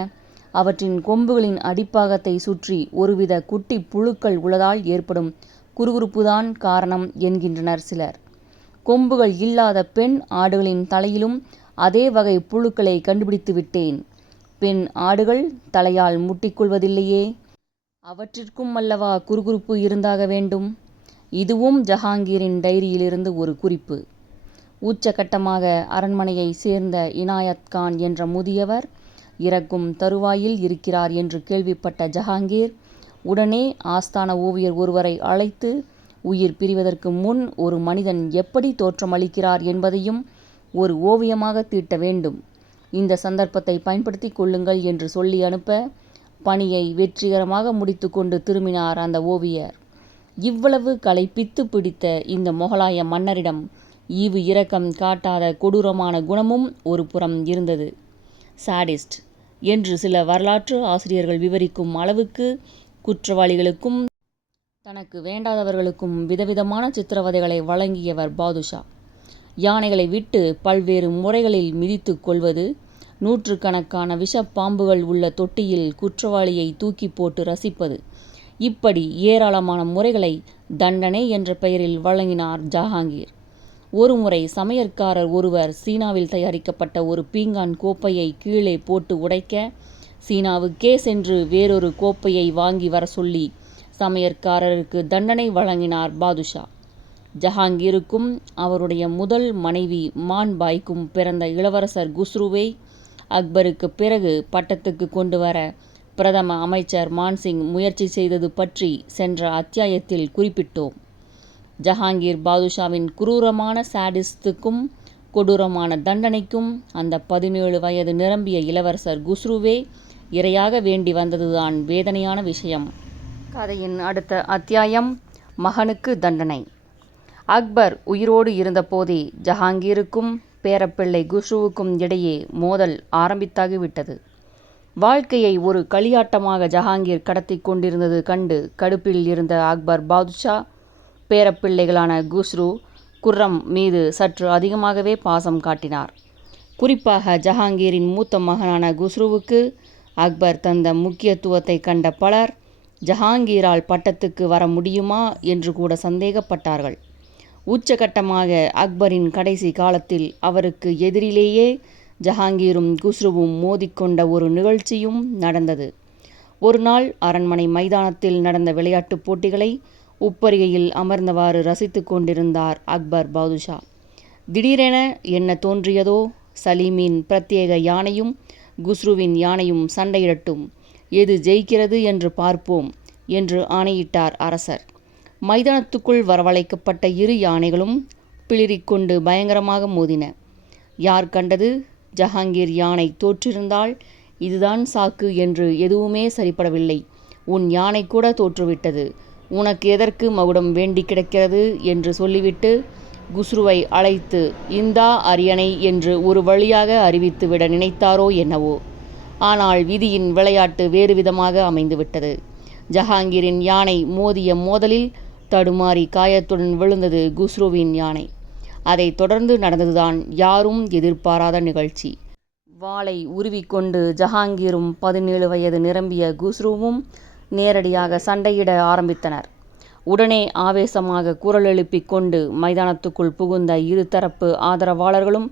அவற்றின் கொம்புகளின் அடிப்பாகத்தை சுற்றி ஒருவித குட்டி புழுக்கள் உள்ளதால் ஏற்படும் குறுகுறுப்புதான் காரணம் என்கின்றனர் சிலர். கொம்புகள் இல்லாத பெண் ஆடுகளின் தலையிலும் அதே வகை புழுக்களை கண்டுபிடித்து விட்டேன். பெண் ஆடுகள் தலையால் முட்டிக்கொள்வதில்லையே, அவற்றிற்கும் அல்லவா குறுகுறுப்பு இருந்தாக வேண்டும். இதுவும் ஜஹாங்கீரின் டைரியிலிருந்து ஒரு குறிப்பு. உச்சகட்டமாக அரண்மனையை சேர்ந்த இனாயத் கான் என்ற முதியவர் இறக்கும் தருவாயில் இருக்கிறார் என்று கேள்விப்பட்ட ஜஹாங்கீர் உடனே ஆஸ்தான ஓவியர் ஒருவரை அழைத்து உயிர் பிரிவதற்கு முன் ஒரு மனிதன் எப்படி தோற்றமளிக்கிறார் என்பதையும் ஒரு ஓவியமாக தீட்ட வேண்டும். இந்த சந்தர்ப்பத்தை பயன்படுத்தி கொள்ளுங்கள் என்று சொல்லி அனுப்ப பணியை வெற்றிகரமாக முடித்து கொண்டு திரும்பினார் அந்த ஓவியர். இவ்வளவு களைப்பித்து பிடித்த இந்த மொகலாய மன்னரிடம் ஈவு இரக்கம் காட்டாத கொடூரமான குணமும் ஒரு புறம் இருந்தது. சாடிஸ்ட் என்று சில வரலாற்று ஆசிரியர்கள் விவரிக்கும் அளவுக்கு குற்றவாளிகளுக்கும் தனக்கு வேண்டாதவர்களுக்கும் விதவிதமான சித்திரவதைகளை வழங்கியவர் பாதுஷா. யானைகளை விட்டு பல்வேறு முறைகளில் மிதித்து கொள்வது, நூற்றுக்கணக்கான விஷப்பாம்புகள் உள்ள தொட்டியில் குற்றவாளியை தூக்கி போட்டு ரசிப்பது, இப்படி ஏராளமான முறைகளை தண்டனை என்ற பெயரில் வழங்கினார் ஜஹாங்கீர். ஒருமுறை சமையற்காரர் ஒருவர் சீனாவில் தயாரிக்கப்பட்ட ஒரு பீங்கான் கோப்பையை கீழே போட்டு உடைக்க, சீனாவுக்கே சென்று வேறொரு கோப்பையை வாங்கி வர சொல்லி சமையற்காரருக்கு தண்டனை வழங்கினார் பாதுஷா. ஜஹாங்கீருக்கும் அவருடைய முதல் மனைவி மான்பாய்க்கும் பிறந்த இளவரசர் குஸ்ருவை அக்பருக்கு பிறகு பட்டத்துக்கு கொண்டு வர பிரதம அமைச்சர் மான்சிங் முயற்சி செய்தது பற்றி சென்ற அத்தியாயத்தில் குறிப்பிட்டோம். ஜஹாங்கீர் பாதுஷாவின் குரூரமான சாடிஸ்டுக்கும் கொடூரமான தண்டனைக்கும் அந்த 17 வயது நிரம்பிய இளவரசர் குஸ்ருவே இரையாக வேண்டி வந்ததுதான் வேதனையான விஷயம். கதையின் அடுத்த அத்தியாயம் மகனுக்கு தண்டனை. அக்பர் உயிரோடு இருந்தபோதே ஜஹாங்கீருக்கும் பேரப்பிள்ளை குஸ்ருவுக்கும் இடையே மோதல் ஆரம்பித்தாகிவிட்டது. வாழ்க்கையை ஒரு களியாட்டமாக ஜஹாங்கீர் கடத்தி கொண்டிருந்தது கண்டு கடுப்பில் இருந்த அக்பர் பாதுஷா பேரப்பிள்ளைகளான குஸ்ரு, குர்ரம் மீது சற்று அதிகமாகவே பாசம் காட்டினார். குறிப்பாக ஜஹாங்கீரின் மூத்த மகனான குஸ்ருவுக்கு அக்பர் தந்த முக்கியத்துவத்தை கண்ட பலர் ஜஹாங்கீரால் பட்டத்துக்கு வர முடியுமா என்று கூட சந்தேகப்பட்டார்கள். உச்சகட்டமாக அக்பரின் கடைசி காலத்தில் அவருக்கு எதிரிலேயே ஜஹாங்கீரும் குஸ்ருவும் மோதிக்கொண்ட ஒரு நிகழ்ச்சியும் நடந்தது. ஒரு நாள் அரண்மனை மைதானத்தில் நடந்த விளையாட்டுப் போட்டிகளை உப்பரிகையில் அமர்ந்தவாறு ரசித்து கொண்டிருந்தார் அக்பர் பாதுஷா. திடீரென என்ன தோன்றியதோ, சலீமின் பிரத்யேக யானையும் குஸ்ருவின் யானையும் சண்டையிடட்டும், எது ஜெயிக்கிறது என்று பார்ப்போம் என்று ஆணையிட்டார் அரசர். மைதானத்துக்குள் வரவழைக்கப்பட்ட இரு யானைகளும் பிளிரிக்கொண்டு பயங்கரமாக மோதின. யார் கண்டது? ஜஹாங்கீர் யானை தோற்றிருந்தால் இதுதான் சாக்கு என்று எதுவுமே சரிப்படவில்லை. உன் யானை கூட தோற்றுவிட்டது, உனக்கு எதற்கு மகுடம் வேண்டி கிடக்கிறது என்று சொல்லிவிட்டு குஸ்ருவை அழைத்து இந்தா அரியணை என்று ஒரு வழியாக அறிவித்துவிட நினைத்தாரோ என்னவோ. ஆனால் விதியின் விளையாட்டு வேறு விதமாக அமைந்துவிட்டது. ஜஹாங்கீரின் யானை மோதிய மோதலில் தடுமாறி காயத்துடன் விழுந்தது குஸ்ருவின் யானை. அதைத் தொடர்ந்து நடந்ததுதான் யாரும் எதிர்பாராத நிகழ்ச்சி. வாளை உருவிக்கொண்டு ஜஹாங்கீரும் 17 வயது நிரம்பிய குஸ்ருவும் நேரடியாக சண்டையிட ஆரம்பித்தனர். உடனே ஆவேசமாக குரல் எழுப்பிக் கொண்டு மைதானத்துக்குள் புகுந்த இருதரப்பு ஆதரவாளர்களும்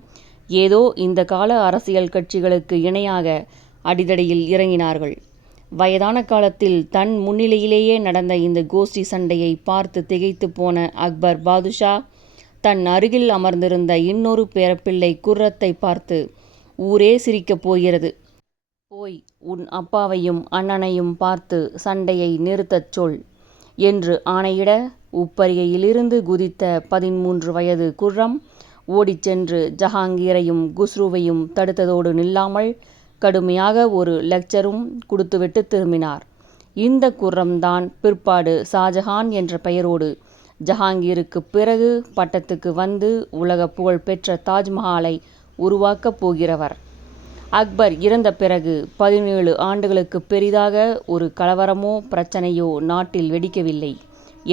ஏதோ இந்த கால அரசியல் கட்சிகளுக்கு இணையாக அடிதடியில் இறங்கினார்கள். வயதான காலத்தில் தன் முன்னிலையிலேயே நடந்த இந்த கோஷ்டி சண்டையை பார்த்து திகைத்து போன அக்பர் பாதுஷா தன் அருகில் அமர்ந்திருந்த இன்னொரு பேரப்பிள்ளை குர்ரத்தை பார்த்து, ஊரே சிரிக்கப் போகிறது, போய் உன் அப்பாவையும் அண்ணனையும் பார்த்து சண்டையை நிறுத்தச் சொல் என்று ஆணையிட, உப்பரிகையிலிருந்து குதித்த 13 வயது குர்ரம் ஓடிச் சென்று ஜஹாங்கீரையும் குஸ்ருவையும் தடுத்ததோடு நில்லாமல் கடுமையாக ஒரு லெக்சரும் கொடுத்துவிட்டு திரும்பினார். இந்த குர்ரம்தான் பிற்பாடு ஷாஜஹான் என்ற பெயரோடு ஜஹாங்கீருக்கு பிறகு பட்டத்துக்கு வந்து உலக புகழ் பெற்ற தாஜ்மஹாலை உருவாக்கப் போகிறவர். அக்பர் இறந்த பிறகு 17 ஆண்டுகளுக்கு பெரிதாக ஒரு கலவரமோ பிரச்சனையோ நாட்டில் வெடிக்கவில்லை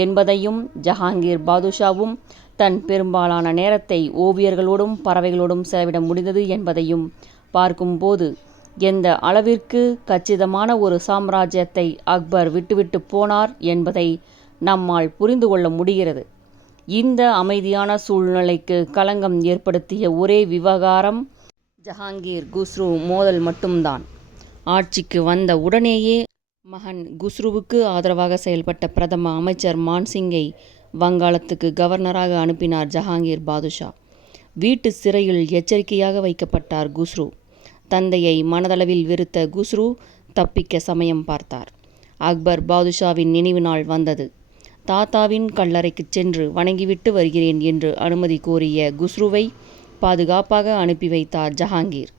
என்பதையும், ஜஹாங்கீர் பாதுஷாவும் தன் பெரும்பாலான நேரத்தை ஓவியர்களோடும் பறவைகளோடும் செலவிட முடிந்தது என்பதையும் பார்க்கும்போது எந்த அளவிற்கு கச்சிதமான ஒரு சாம்ராஜ்யத்தை அக்பர் விட்டுவிட்டு போனார் என்பதை நம்மால் புரிந்து கொள்ள முடிகிறது. இந்த அமைதியான சூழ்நிலைக்கு களங்கம் ஏற்படுத்திய ஒரே விவகாரம் ஜஹாங்கீர் குஸ்ரு மோதல் மட்டும்தான். ஆட்சிக்கு வந்த உடனேயே மகன் குஸ்ருவுக்கு ஆதரவாக செயல்பட்ட பிரதம அமைச்சர் மான்சிங்கை வங்காளத்துக்கு கவர்னராக அனுப்பினார் ஜஹாங்கீர் பாதுஷா. வீட்டு சிறையில் எச்சரிக்கையாக வைக்கப்பட்டார் குஸ்ரு. தந்தையை மனதளவில் வெறுத்த குஸ்ரு தப்பிக்க சமயம் பார்த்தார். அக்பர் பாதுஷாவின் நினைவு நாள் வந்தது. தாத்தாவின் கல்லறைக்கு சென்று வணங்கிவிட்டு வருகிறேன் என்று அனுமதி கோரிய குஸ்ருவை பாதுகாப்பாக அனுப்பி வைத்தார் ஜஹாங்கீர்.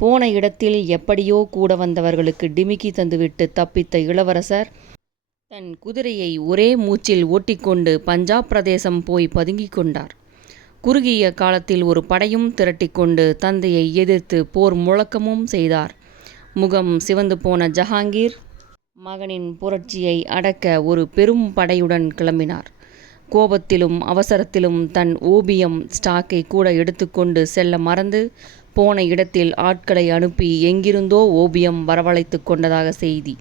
போன இடத்தில் எப்படியோ கூட வந்தவர்களுக்கு டிமிக்கி தந்துவிட்டு தப்பித்த இளவரசர் தன் குதிரையை ஒரே மூச்சில் ஓட்டிக்கொண்டு பஞ்சாப் பிரதேசம் போய் பதுங்கிக் கொண்டார். குறுகிய காலத்தில் ஒரு படையும் திரட்டிக்கொண்டு தந்தையை எதிர்த்து போர் முழக்கமும் செய்தார். முகம் சிவந்து போன ஜஹாங்கீர் மகனின் புரட்சியை அடக்க ஒரு பெரும் படையுடன் கிளம்பினார். கோபத்திலும் அவசரத்திலும் தன் ஓபியம் ஸ்டாக்கை கூட எடுத்துக்கொண்டு செல்ல மறந்து போன இடத்தில் ஆட்களை அனுப்பி எங்கிருந்தோ ஓபியம் வரவழைத்து கொண்டதாக செய்தி.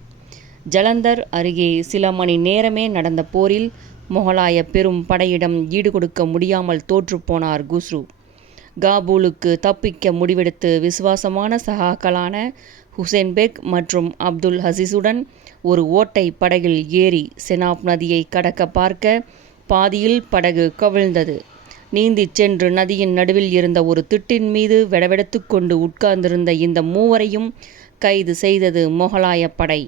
ஜலந்தர் அருகே சில மணி நேரமே நடந்த போரில் முகலாய பெரும் படையிடம் ஈடுகொடுக்க முடியாமல் தோற்றுப்போனார் குஸ்ரு. காபூலுக்கு தப்பிக்க முடிவெடுத்து விசுவாசமான சகாக்களான ஹுசேன்பெக் மற்றும் அப்துல் ஹசீஸுடன் ஒரு ஓட்டை படகில் ஏறி செனாப் நதியை கடக்க பார்க்க பாதியில் படகு கவிழ்ந்தது. நீந்திச் சென்று நதியின் நடுவில் இருந்த ஒரு திட்டின் மீது வெடவெடுத்து கொண்டு உட்கார்ந்திருந்த இந்த மூவரையும் கைது செய்தது மொகலாயப் படை.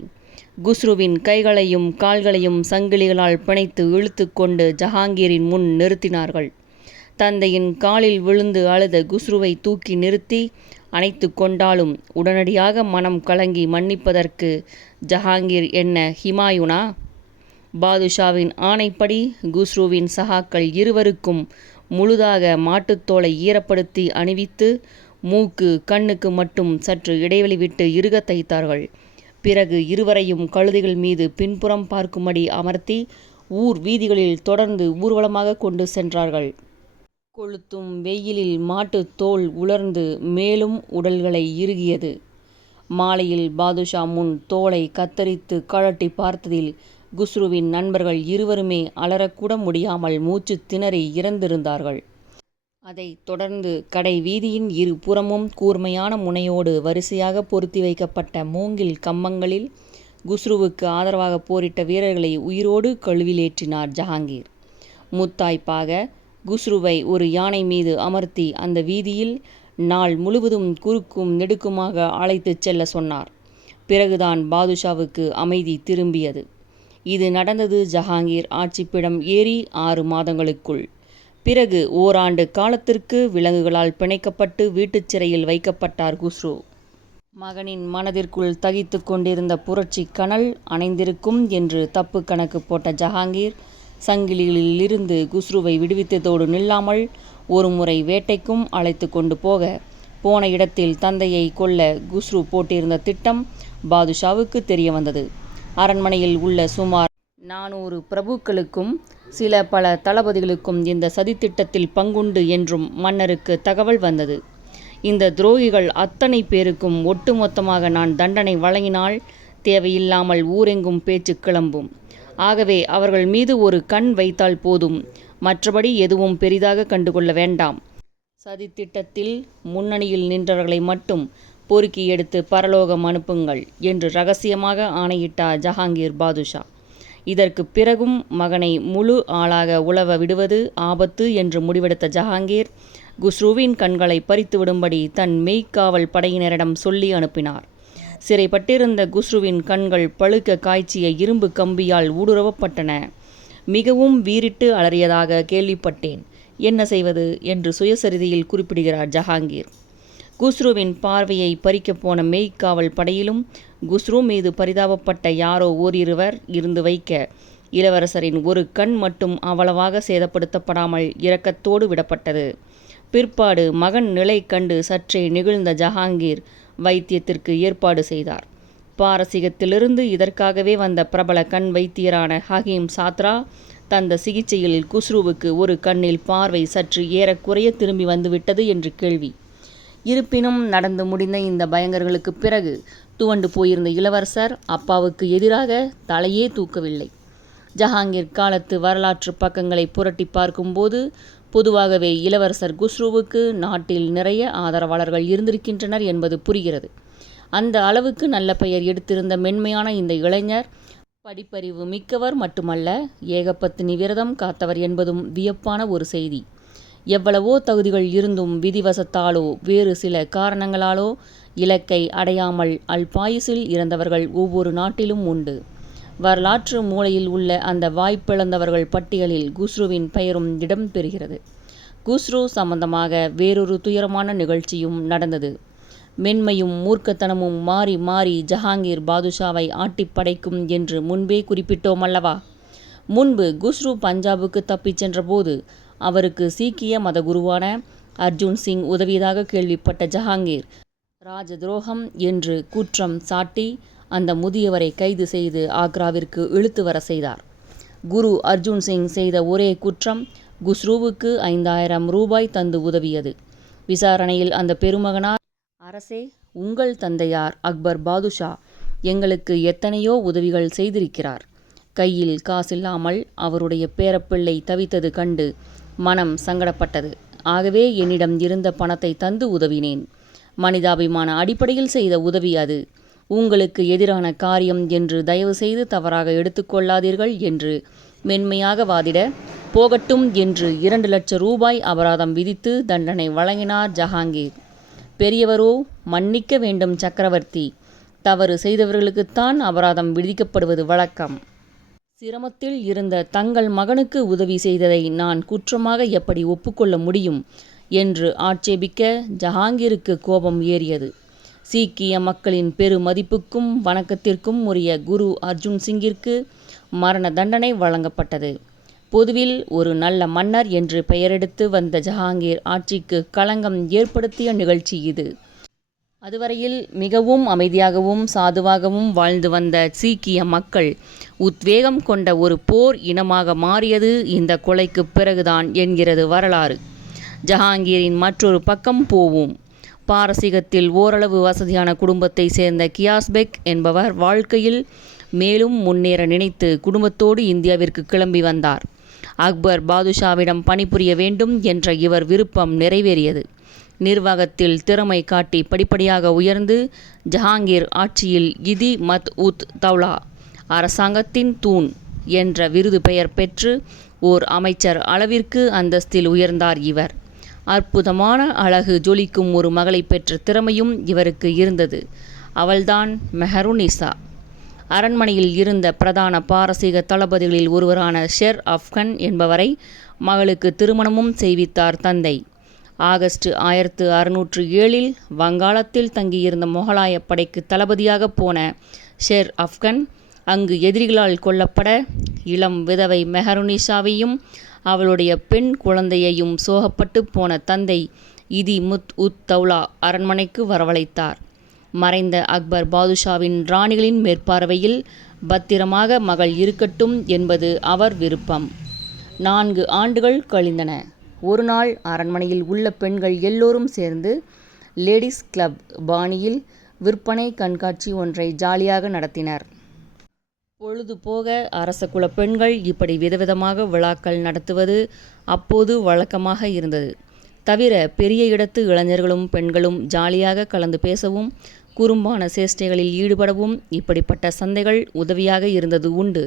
குஸ்ருவின் கைகளையும் கால்களையும் சங்கிலிகளால் பிணைத்து இழுத்து கொண்டு ஜஹாங்கீரின் முன் நிறுத்தினார்கள். தந்தையின் காலில் விழுந்து அழுத குஸ்ருவை தூக்கி நிறுத்தி அணைத்து கொண்டாலும் உடனடியாக மனம் கலங்கி மன்னிப்பதற்கு ஜஹாங்கீர் என்ன ஹிமாயுனா? பாதுஷாவின் ஆணைப்படி குஸ்ருவின் சகாக்கள் இருவருக்கும் முழுதாக மாட்டுத்தோலை ஈரப்படுத்தி அணிவித்து மூக்கு கண்ணுக்கு மட்டும் சற்று இடைவெளி விட்டு இறுக தைத்தார்கள். பிறகு இருவரையும் கழுதைகள் மீது பின்புறம் பார்க்கும்படி அமர்த்தி ஊர் வீதிகளில் தொடர்ந்து ஊர்வலமாக கொண்டு சென்றார்கள். கொளுத்தும் வெயிலில் மாட்டுத் தோல் உலர்ந்து மேலும் உடல்களை இறுகியது. மாலையில் பாதுஷா முன் தோலை கத்தரித்து கழட்டி பார்த்ததில் குஸ்ருவின் நண்பர்கள் இருவருமே அலறக்கூட முடியாமல் மூச்சு திணறி இறந்திருந்தார்கள். அதைத் தொடர்ந்து கடை வீதியின் இரு புறமும் கூர்மையான முனையோடு வரிசையாக பொருத்தி வைக்கப்பட்ட மூங்கில் கம்பங்களில் குஸ்ருவுக்கு ஆதரவாக போரிட்ட வீரர்களை உயிரோடு கழுவிலேற்றினார் ஜஹாங்கீர். முத்தாய்ப்பாக குஸ்ருவை ஒரு யானை மீது அமர்த்தி அந்த வீதியில் நாள் முழுவதும் குறுக்கும் நெடுக்குமாக அழைத்துச் செல்ல சொன்னார். பிறகுதான் பாதுஷாவுக்கு அமைதி திரும்பியது. இது நடந்தது ஜஹாங்கீர் ஆட்சிப்பிடம் ஏறி 6 மாதங்களுக்குள். பிறகு ஓராண்டு காலத்திற்கு விலங்குகளால் பிணைக்கப்பட்டு வீட்டுச் சிறையில் வைக்கப்பட்டார் குஸ்ரு. மகனின் மனதிற்குள் தகித்து கொண்டிருந்த புரட்சி கனல் அணைந்திருக்கும் என்று தப்பு கணக்கு போட்ட ஜஹாங்கீர் சங்கிலிகளிலிருந்து குஸ்ருவை விடுவித்ததோடு நில்லாமல் ஒருமுறை வேட்டைக்கும் அழைத்து கொண்டு போன இடத்தில் தந்தையை கொல்ல குஸ்ரு போட்டிருந்த திட்டம் பாதுஷாவுக்கு தெரிய வந்தது. அரண்மனையில் உள்ள சுமார் 400 பிரபுக்களுக்கும் பல தளபதிகளுக்கும் இந்த சதித்திட்டத்தில் பங்குண்டு என்றும் மன்னருக்கு தகவல் வந்தது. இந்த துரோகிகள் அத்தனை பேருக்கும் ஒட்டுமொத்தமாக நான் தண்டனை வழங்கினால் தேவையில்லாமல் ஊரெங்கும் பேச்சு கிளம்பும். ஆகவே அவர்கள் மீது ஒரு கண் வைத்தால் போதும், மற்றபடி எதுவும் பெரிதாக கண்டுகொள்ள வேண்டாம். சதித்திட்டத்தில் முன்னணியில் நின்றவர்களை மட்டும் பொறுக்கி எடுத்து பரலோகம் அனுப்புங்கள் என்று ரகசியமாக ஆணையிட்டார் ஜஹாங்கீர் பாதுஷா. இதற்கு பிறகும் மகனை முழு ஆளாக உலவ விடுவது ஆபத்து என்று முடிவெடுத்த ஜஹாங்கீர் குஸ்ருவின் கண்களை பறித்து விடும்படி தன் மெய்க்காவல் படையினரிடம் சொல்லி அனுப்பினார். சிறைப்பட்டிருந்த குஸ்ருவின் கண்கள் பழுக்க காய்ச்சிய இரும்பு கம்பியால் ஊடுருவப்பட்டன. மிகவும் வீறிட்டு அலறியதாக கேள்விப்பட்டேன். என்ன செய்வது என்று சுயசரிதையில் குறிப்பிடுகிறார் ஜஹாங்கீர். குஸ்ருவின் பார்வையை பறிக்கப் போன மெய்க்காவல் படையிலும் குஸ்ரு மீது பரிதாபப்பட்ட யாரோ ஓரிருவர் இருந்து வைக்க இளவரசரின் ஒரு கண் மட்டும் அவ்வளவாக சேதப்படுத்தப்படாமல் இரக்கத்தோடு விடப்பட்டது. பிற்பாடு மகன் நிலை கண்டு சற்றே நெகிழ்ந்த ஜஹாங்கீர் வைத்தியத்திற்கு ஏற்பாடு செய்தார். பாரசீகத்திலிருந்து இதற்காகவே வந்த பிரபல கண் வைத்தியரான ஹகீம் சாத்ரா தந்த சிகிச்சையில் குஸ்ருவுக்கு ஒரு கண்ணில் பார்வை சற்று ஏறக்குறைய திரும்பி வந்துவிட்டது என்று கேள்வி. இருப்பினும் நடந்து முடிந்த இந்த பயங்கரங்களுக்கு பிறகு துவண்டு போயிருந்த இளவரசர் அப்பாவுக்கு எதிராக தலையே தூக்கவில்லை. ஜஹாங்கீர் காலத்து வரலாற்று பக்கங்களை புரட்டி பார்க்கும்போது பொதுவாகவே இளவரசர் குஸ்ருவுக்கு நாட்டில் நிறைய ஆதரவாளர்கள் இருந்திருக்கின்றனர் என்பது புரிகிறது. அந்த அளவுக்கு நல்ல பெயர் எடுத்திருந்த மென்மையான இந்த இளைஞர் படிப்பறிவு மிக்கவர் மட்டுமல்ல, ஏகபத்தினி விரதம் காத்தவர் என்பதும் வியப்பான ஒரு செய்தி. எவ்வளவோ தகுதிகள் இருந்தும் விதிவசத்தாலோ வேறு சில காரணங்களாலோ இலக்கை அடையாமல் அல்பாயுசில் இறந்தவர்கள் ஒவ்வொரு நாட்டிலும் உண்டு. வரலாற்று மூலையில் உள்ள அந்த வாய்ப்பிழந்தவர்கள் பட்டியலில் குஸ்ருவின் பெயரும் இடம் பெறுகிறது. குஸ்ரு சம்பந்தமாக வேறொரு துயரமான நிகழ்ச்சியும் நடந்தது. மென்மையும் மூர்க்கத்தனமும் மாறி மாறி ஜஹாங்கீர் பாதுஷாவை ஆட்டிப்படைக்கும் என்று முன்பே குறிப்பிட்டோம் அல்லவா? முன்பு குஸ்ரு பஞ்சாபுக்கு தப்பிச் சென்றபோது அவருக்கு சீக்கிய மத குருவான அர்ஜுன் சிங் உதவியதாக கேள்விப்பட்ட ஜஹாங்கீர் ராஜ துரோகம் என்று குற்றம் சாட்டி அந்த முதியவரை கைது செய்து ஆக்ராவிற்கு இழுத்து வர செய்தார். குரு அர்ஜுன் சிங் செய்த ஒரே குற்றம் குஸ்ருவுக்கு 5000 ரூபாய் தந்து உதவியது. விசாரணையில் அந்த பெருமகனார், அரசே, உங்கள் தந்தையார் அக்பர் பாதுஷா எங்களுக்கு எத்தனையோ உதவிகள் செய்திருக்கிறார். கையில் காசில்லாமல் அவருடைய பேரப்பிள்ளை தவித்தது கண்டு மனம் சங்கடப்பட்டது. ஆகவே என்னிடம் இருந்த பணத்தை தந்து உதவினேன். மனிதாபிமான அடிப்படையில் செய்த உதவி அது. உங்களுக்கு எதிரான காரியம் என்று தயவு செய்து தவறாக எடுத்துக்கொள்ளாதீர்கள் என்று மென்மையாக வாதிட, போகட்டும் என்று 2 லட்சம் ரூபாய் அபராதம் விதித்து தண்டனை வழங்கினார் ஜஹாங்கீர். பெரியவரோ, மன்னிக்க வேண்டும் சக்கரவர்த்தி, தவறு செய்தவர்களுக்குத்தான் அபராதம் விதிக்கப்படுவது வழக்கம். சிரமத்தில் இருந்த தங்கள் மகனுக்கு உதவி செய்ததை நான் குற்றமாக எப்படி ஒப்புக்கொள்ள முடியும் என்று ஆட்சேபிக்க ஜஹாங்கீருக்கு கோபம் ஏறியது. சீக்கிய மக்களின் பெருமதிப்புக்கும் வணக்கத்திற்கும் உரிய குரு அர்ஜுன் சிங்கிற்கு மரண தண்டனை வழங்கப்பட்டது. பொதுவில் ஒரு நல்ல மன்னர் என்று பெயரெடுத்து வந்த ஜஹாங்கீர் ஆட்சிக்கு களங்கம் ஏற்படுத்திய நிகழ்ச்சி இது. அதுவரையில் மிகவும் அமைதியாகவும் சாதுவாகவும் வாழ்ந்து வந்த சீக்கிய மக்கள் உத்வேகம் கொண்ட ஒரு போர் இனமாக மாறியது இந்த கொலைக்கு பிறகுதான் என்கிறது வரலாறு. ஜஹாங்கீரின் மற்றொரு பக்கம் போவோம். பாரசீகத்தில் ஓரளவு வசதியான குடும்பத்தை சேர்ந்த கியாஸ்பெக் என்பவர் வாழ்க்கையில் மேலும் முன்னேற நினைத்து குடும்பத்தோடு இந்தியாவிற்கு கிளம்பி வந்தார். அக்பர் பாதுஷாவிடம் பணிபுரிய வேண்டும் என்ற இவர் விருப்பம் நிறைவேறியது. நிர்வாகத்தில் திறமை காட்டி படிப்படியாக உயர்ந்து ஜஹாங்கீர் ஆட்சியில் இதி மத் உத் தௌலா அரசாங்கத்தின் தூண் என்ற விருது பெயர் பெற்று ஓர் அமைச்சர் அளவிற்கு அந்தஸ்தில் உயர்ந்தார் இவர். அற்புதமான அழகு ஜொலிக்கும் ஒரு மகளை பெற்ற திறமையும் இவருக்கு இருந்தது. அவள்தான் மெஹருநிசா. அரண்மனையில் இருந்த பிரதான பாரசீக தளபதிகளில் ஒருவரான ஷெர் அஃப்கன் என்பவரை மகளுக்கு திருமணமும் செய்வித்தார் தந்தை. ஆகஸ்ட் 1607 வங்காளத்தில் தங்கியிருந்த முகலாய படைக்கு தளபதியாக போன ஷெர் அஃப்கன் அங்கு எதிரிகளால் கொல்லப்பட இளம் விதவை மெஹருநிசாவையும் அவளுடைய பெண் குழந்தையையும் சோகப்பட்டு போன தந்தை இதி முத் உத் தௌலா அரண்மனைக்கு வரவழைத்தார். மறைந்த அக்பர் பாதுஷாவின் ராணிகளின் மேற்பார்வையில் பத்திரமாக மகள் இருக்கட்டும் என்பது அவர் விருப்பம். 4 ஆண்டுகள் கழிந்தன. ஒரு நாள் அரண்மனையில் உள்ள பெண்கள் எல்லோரும் சேர்ந்து லேடிஸ் கிளப் பாணியில் விற்பனை கண்காட்சி ஒன்றை ஜாலியாக நடத்தினர். பொழுது போக அரச குல பெண்கள் இப்படி விதவிதமாக விழாக்கள் நடத்துவது அப்போது வழக்கமாக இருந்தது. தவிர பெரிய இடத்து இளைஞர்களும் பெண்களும் ஜாலியாக கலந்து பேசவும் குறும்பான சேஷ்டைகளில் ஈடுபடவும் இப்படிப்பட்ட சந்தைகள் உதவியாக இருந்தது உண்டு.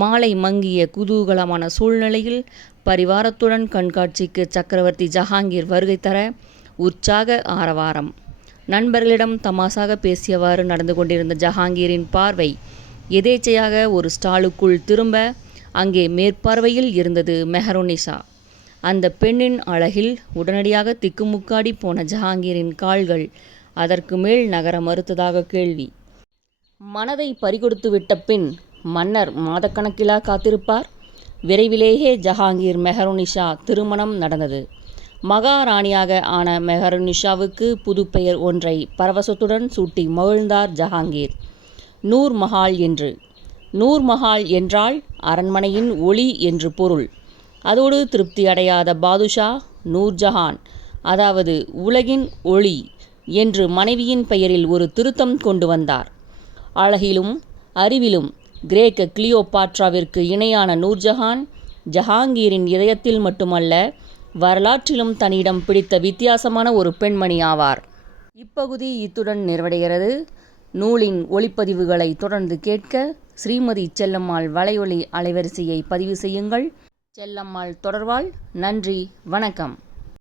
மாலை மங்கிய குதூகலமான சூழ்நிலையில் பரிவாரத்துடன் கண்காட்சிக்கு சக்கரவர்த்தி ஜஹாங்கீர் வருகை தர உற்சாக ஆரவாரம். நண்பர்களிடம் தமாசாக பேசியவாறு நடந்து கொண்டிருந்த ஜஹாங்கீரின் பார்வை எதேச்சையாக ஒரு ஸ்டாலுக்குள் திரும்ப அங்கே மேற்பார்வையில் இருந்தது மெஹருநிசா. அந்த பெண்ணின் அழகில் உடனடியாக திக்குமுக்காடி போன ஜஹாங்கீரின் கால்கள் அதற்கு மேல் நகர மறுத்ததாக கேள்வி. மனதை பறிகொடுத்துவிட்ட பின் மன்னர் மாதக்கணக்கிலா காத்திருப்பார்? விரைவிலேயே ஜஹாங்கீர் மெஹருநிசா திருமணம் நடந்தது. மகாராணியாக ஆன மெஹருநிசாவுக்கு புது பெயர் ஒன்றை பரவசத்துடன் சூட்டி மகிழ்ந்தார் ஜஹாங்கீர். நூர் மஹால் என்று. நூர் மஹால் என்றால் அரண்மனையின் ஒளி என்று பொருள். அதோடு திருப்தி அடையாத பாதுஷா நூர்ஜஹான், அதாவது உலகின் ஒளி என்று மனைவியின் பெயரில் ஒரு திருத்தம் கொண்டு வந்தார். அழகிலும் அறிவிலும் கிரேக்க கிளியோபாட்ராவிற்கு இணையான நூர்ஜஹான் ஜஹாங்கீரின் இதயத்தில் மட்டுமல்ல வரலாற்றிலும் தன்னிடம் பிடித்த வித்தியாசமான ஒரு பெண்மணி ஆவார். இப்பகுதி இத்துடன் நிறைவடைகிறது. நூலின் ஒளிப்பதிவுகளை தொடர்ந்து கேட்க ஸ்ரீமதி செல்லம்மாள் வலையொலி அலைவரிசையை பதிவு செய்யுங்கள். செல்லம்மாள் தொடர்வாள். நன்றி, வணக்கம்.